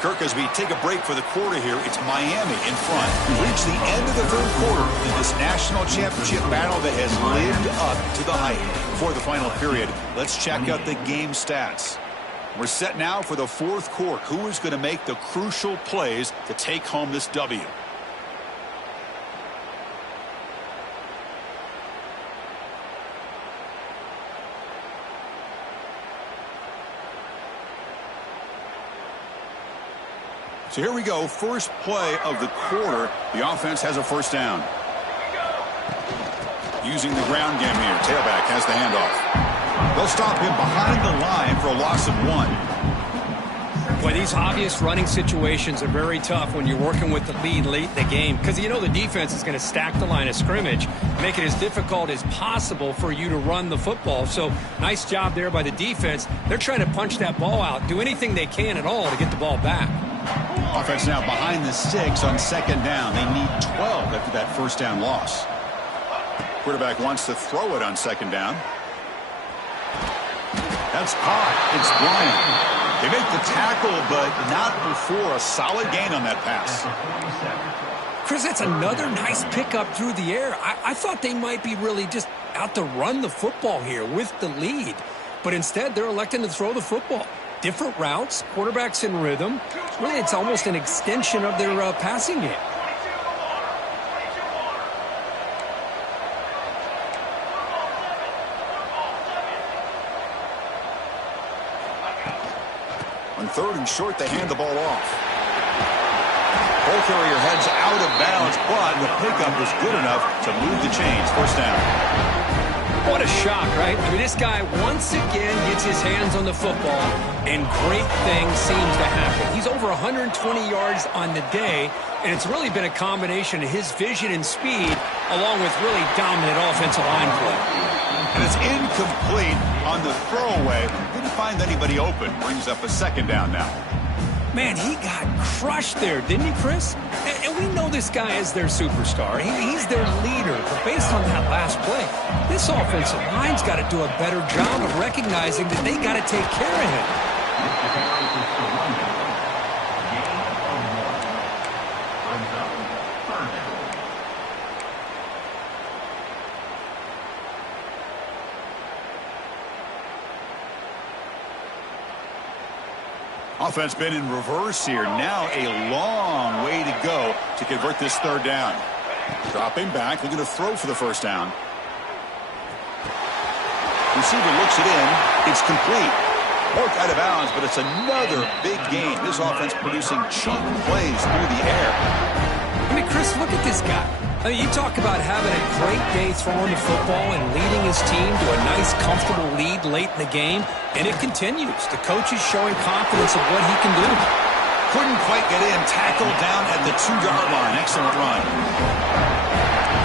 Kirk, as we take a break for the quarter here, it's Miami in front. We've reached the end of the third quarter in this national championship battle that has lived up to the hype. Before the final period, let's check out the game stats. We're set now for the fourth quarter. Who is going to make the crucial plays to take home this W? So here we go, first play of the quarter. The offense has a first down. Using the ground game here. Tailback has the handoff. They'll stop him behind the line for a loss of 1. Boy, these obvious running situations are very tough when you're working with the lead late in the game, because you know the defense is going to stack the line of scrimmage, make it as difficult as possible for you to run the football. So nice job there by the defense. They're trying to punch that ball out, do anything they can at all to get the ball back. Offense now behind the 6 on second down. They need 12 after that first down loss. Quarterback wants to throw it on second down. That's caught. It's Bryant. They make the tackle, but not before a solid gain on that pass. Chris, that's another nice pickup through the air. I thought they might be really just out to run the football here with the lead. But instead, they're electing to throw the football. Different routes, quarterbacks in rhythm. Really, it's almost an extension of their passing game. On 3rd and short, they hand the ball off. Ball carrier heads out of bounds, but the pickup was good enough to move the chains. First down. What a shock, right? I mean, this guy once again gets his hands on the football, and great things seems to happen. He's over 120 yards on the day, and it's really been a combination of his vision and speed, along with really dominant offensive line play. And it's incomplete on the throwaway. Didn't find anybody open. Brings up a 2nd down now. Man, he got crushed there, didn't he, Chris? And we know this guy is their superstar. He's their leader. But based on that last play, this offensive line's got to do a better job of recognizing that they got to take care of him. Offense been in reverse here. Now a long way to go to convert this 3rd down. Dropping back, looking to throw for the 1st down. Receiver looks it in. It's complete. Marked out of bounds, but it's another big gain. This offense producing chunk plays through the air. I mean, Chris, look at this guy. I mean, you talk about having a great day throwing the football and leading his team to a nice, comfortable lead late in the game, and it continues. The coach is showing confidence of what he can do. Couldn't quite get in. Tackled down at the 2-yard line. Excellent run.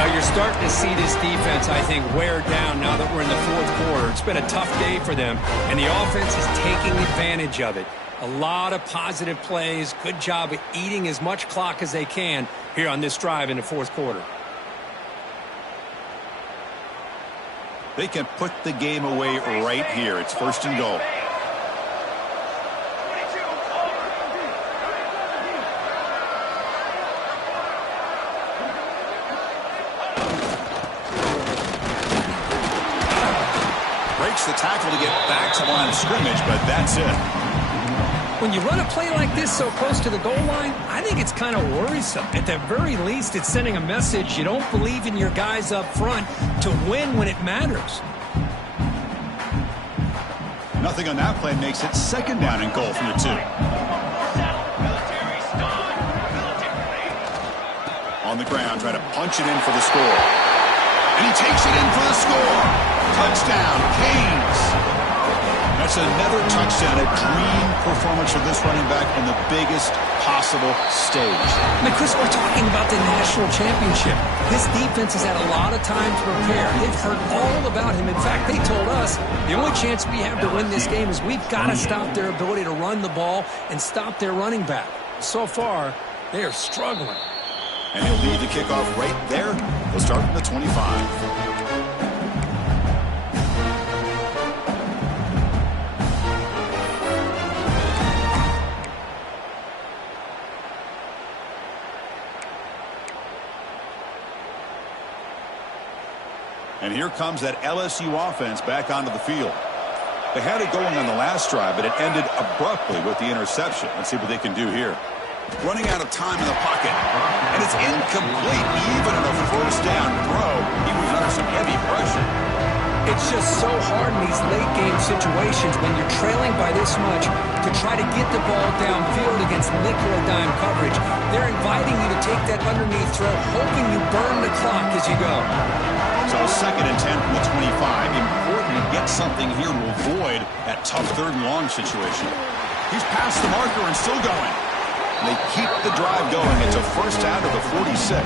Now you're starting to see this defense, I think, wear down now that we're in the 4th quarter. It's been a tough day for them, and the offense is taking advantage of it. A lot of positive plays. Good job of eating as much clock as they can here on this drive in the 4th quarter. They can put the game away right here. It's 1st and goal. Breaks the tackle to get back to the line of scrimmage, but that's it. When you run a play like this so close to the goal line, I think it's kind of worrisome. At the very least, it's sending a message you don't believe in your guys up front to win when it matters. Nothing on that play makes it 2nd down and goal from the 2. On the ground, trying to punch it in for the score. And he takes it in for the score. Touchdown, Canes. That's another touchdown, a dream performance for this running back on the biggest possible stage. I mean, Chris, we're talking about the national championship. This defense has had a lot of time to prepare. They've heard all about him. In fact, they told us the only chance we have to win this game is we've got to stop their ability to run the ball and stop their running back. So far, they are struggling. And he'll lead the kickoff right there. He'll start from the 25. And here comes that LSU offense back onto the field. They had it going on the last drive, but it ended abruptly with the interception. Let's see what they can do here. Running out of time in the pocket. And it's incomplete. Even on a 1st down throw, he was under some heavy pressure. It's just so hard in these late-game situations when you're trailing by this much to try to get the ball downfield against nickel or dime coverage. They're inviting you to take that underneath throw, hoping you burn the clock as you go. So 2nd and 10 from the 25. Important to get something here to avoid that tough 3rd and long situation. He's past the marker and still going. They keep the drive going. It's a 1st down to the 46.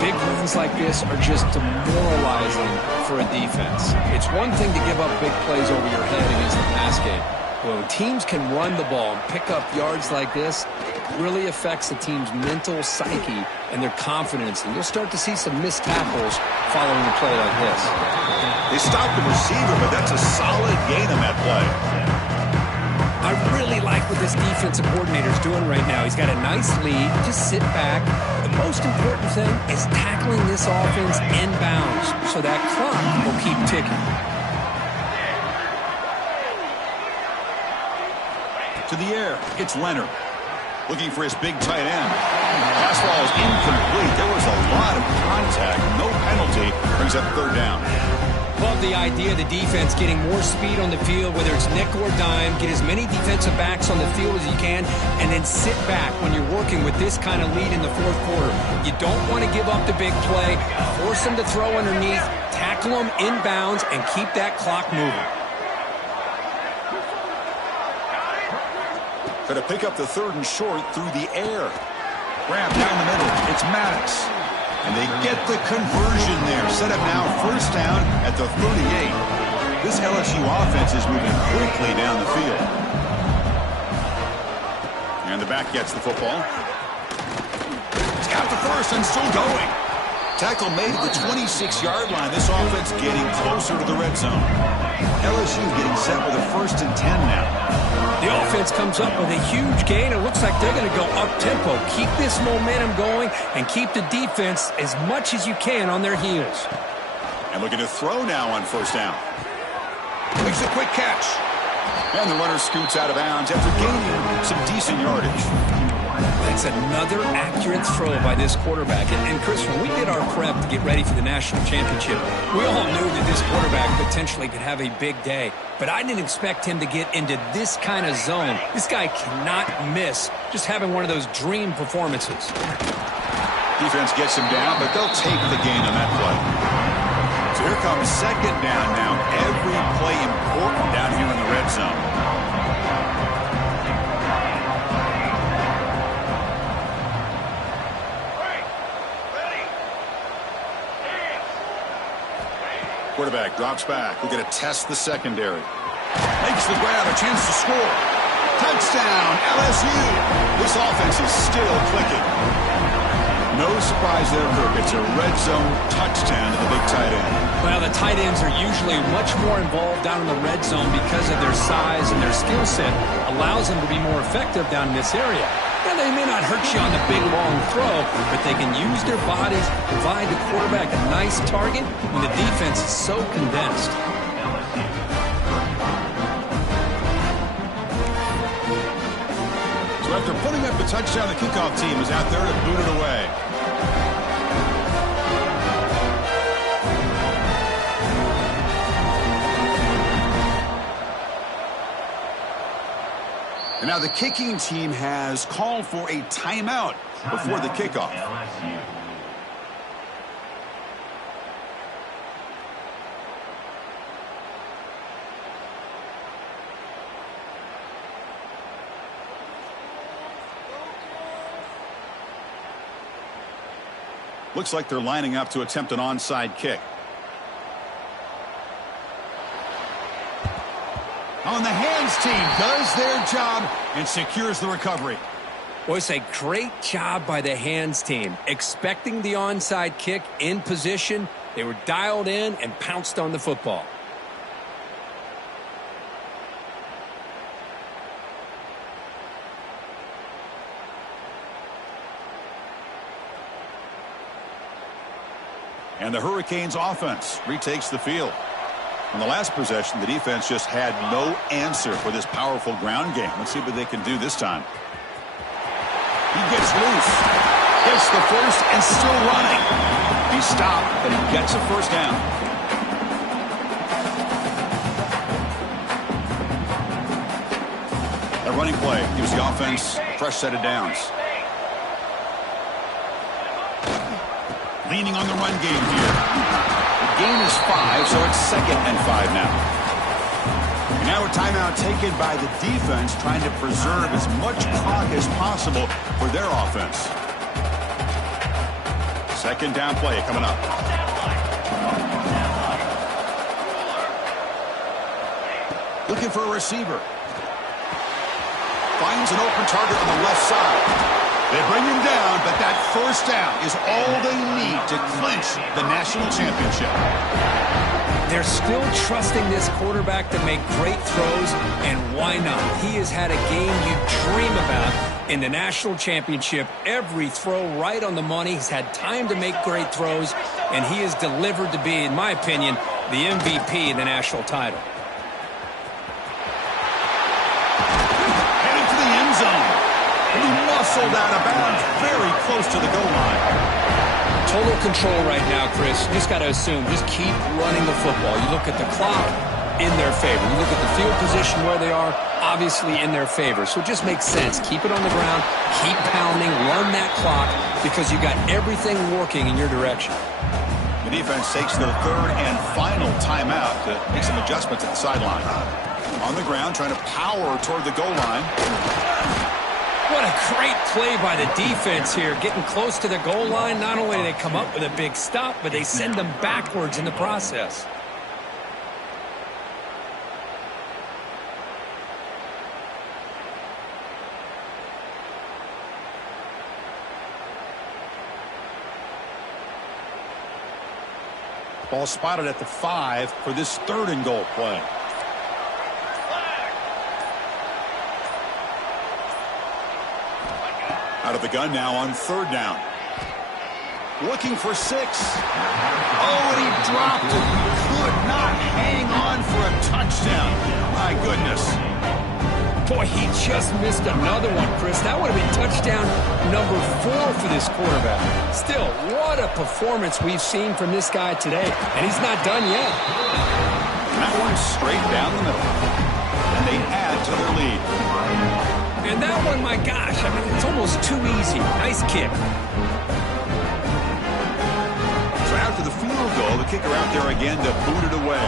Big runs like this are just demoralizing for a defense. It's one thing to give up big plays over your head against the pass game. When teams can run the ball and pick up yards like this, it really affects the team's mental psyche and their confidence. And you'll start to see some missed tackles following a play like this. They stopped the receiver, but that's a solid gain on that play. I really like what this defensive coordinator is doing right now. He's got a nice lead. Just sit back. The most important thing is tackling this offense inbounds so that clock will keep ticking. To the air, it's Leonard. Looking for his big tight end. Pass ball is incomplete. There was a lot of contact. No penalty. Brings up third down. Love the idea of the defense getting more speed on the field, whether it's nickel or dime. Get as many defensive backs on the field as you can, and then sit back when you're working with this kind of lead in the fourth quarter. You don't want to give up the big play. Force them to throw underneath. Tackle them inbounds and keep that clock moving. Going to pick up the third and short through the air. Grab down the middle. It's Maddox. And they get the conversion there. Set up now first down at the 38. This LSU offense is moving quickly down the field. And the back gets the football. He's got the first and still going. Tackle made at the 26-yard line. This offense getting closer to the red zone. LSU getting set with a 1st and 10 now. The offense comes up with a huge gain. It looks like they're going to go up-tempo. Keep this momentum going and keep the defense as much as you can on their heels. And looking to throw now on first down. Makes a quick catch. And the runner scoots out of bounds after gaining some decent yardage. That's another accurate throw by this quarterback. And Chris, when we did our prep to get ready for the national championship, we all knew that this quarterback potentially could have a big day. But I didn't expect him to get into this kind of zone. This guy cannot miss just having one of those dream performances. Defense gets him down, but they'll take the gain on that play. So here comes second down now. Every play important down here in the red zone. Quarterback drops back. We're going to test the secondary. Makes the grab, a chance to score. Touchdown, LSU. This offense is still clicking. No surprise there, Kirk. It's a red zone touchdown to the big tight end. Well, the tight ends are usually much more involved down in the red zone because of their size and their skill set. Allows them to be more effective down in this area. Now, they may not hurt you on the big, long throw, but they can use their bodies, provide the quarterback a nice target when the defense is so condensed. So after putting up the touchdown, the kickoff team is out there to boot it away. And now the kicking team has called for a timeout before the kickoff. Looks like they're lining up to attempt an onside kick. On the hands team does their job and secures the recovery. Well, it's a great job by the hands team. Expecting the onside kick in position, they were dialed in and pounced on the football. And the Hurricanes offense retakes the field. On the last possession, the defense just had no answer for this powerful ground game. Let's see what they can do this time. He gets loose. Gets the first and still running. He stopped, but he gets a first down. A running play gives the offense a fresh set of downs. Leaning on the run game here. The gain is 5, so it's 2nd and 5 now. And now a timeout taken by the defense, trying to preserve as much clock as possible for their offense. Second down play coming up. Looking for a receiver. Finds an open target on the left side. They bring him down, but that first down is all they need to clinch the national championship. They're still trusting this quarterback to make great throws, and why not? He has had a game you dream about in the national championship. Every throw right on the money. He's had time to make great throws, and he has delivered to be, in my opinion, the MVP in the national title. Heading for the end zone. And he muscled out of bounds very close to the goal line. Total control right now, Chris. You just got to assume. Just keep running the football. You look at the clock, in their favor. You look at the field position where they are, obviously in their favor. So it just makes sense. Keep it on the ground. Keep pounding. Run that clock because you got everything working in your direction. The defense takes their third and final timeout to make some adjustments at the sideline. On the ground, trying to power toward the goal line. What a great play by the defense here. Getting close to the goal line, not only do they come up with a big stop, but they send them backwards in the process. Ball spotted at the 5 for this third and goal play. Out of the gun now on third down. Looking for 6. Oh, and he dropped it. Could not hang on for a touchdown. My goodness. Boy, he just missed another one, Chris. That would have been touchdown number 4 for this quarterback. Still, what a performance we've seen from this guy today. And he's not done yet. That one straight down the middle. And they add to their lead. And that one, my gosh, I mean, it's almost too easy. Nice kick. So after the field goal, the kicker out there again to boot it away.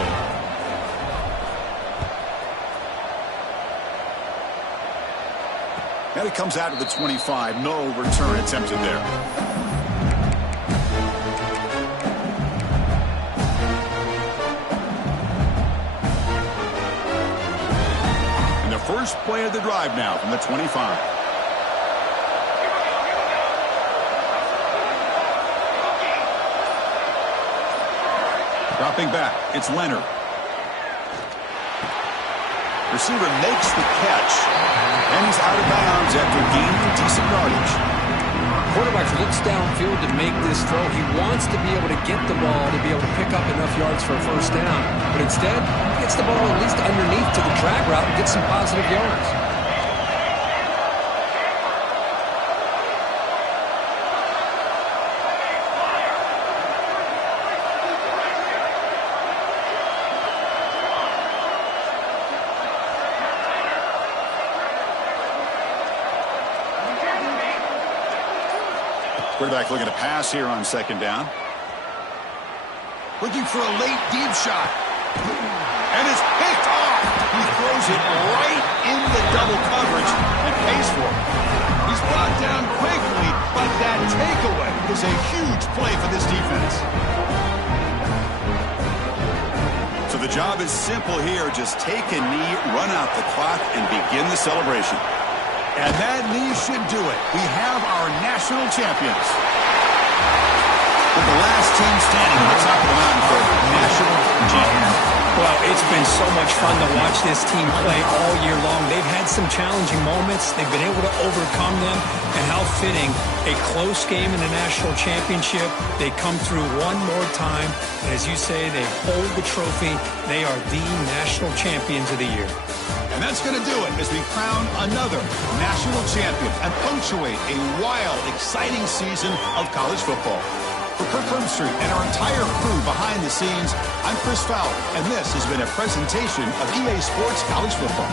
And it comes out to the 25. No return attempted there. First play of the drive now from the 25. Dropping back, it's Leonard. Receiver makes the catch, and he's out of bounds after gaining decent yardage. Quarterback looks downfield to make this throw. He wants to be able to get the ball to be able to pick up enough yards for a first down. But instead, he gets the ball at least underneath to the drag route and gets some positive yards. Quarterback looking to pass here on second down. Looking for a late deep shot. And it's picked off. He throws it right into double coverage and pays for it. He's brought down quickly, but that takeaway is a huge play for this defense. So the job is simple here. Just take a knee, run out the clock, and begin the celebration. And that knee should do it. We have our national champions. With the last team standing at the top of the mountain for national champions. Well, it's been so much fun to watch this team play all year long. They've had some challenging moments. They've been able to overcome them. And how fitting, a close game in the national championship. They come through one more time. And as you say, they hold the trophy. They are the national champions of the year. And that's going to do it as we crown another national champion and punctuate a wild, exciting season of college football. For Kirk Herbstreit and our entire crew behind the scenes, I'm Chris Fowler, and this has been a presentation of EA Sports College Football.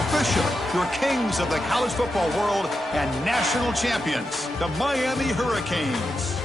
Officially, your kings of the college football world and national champions, the Miami Hurricanes.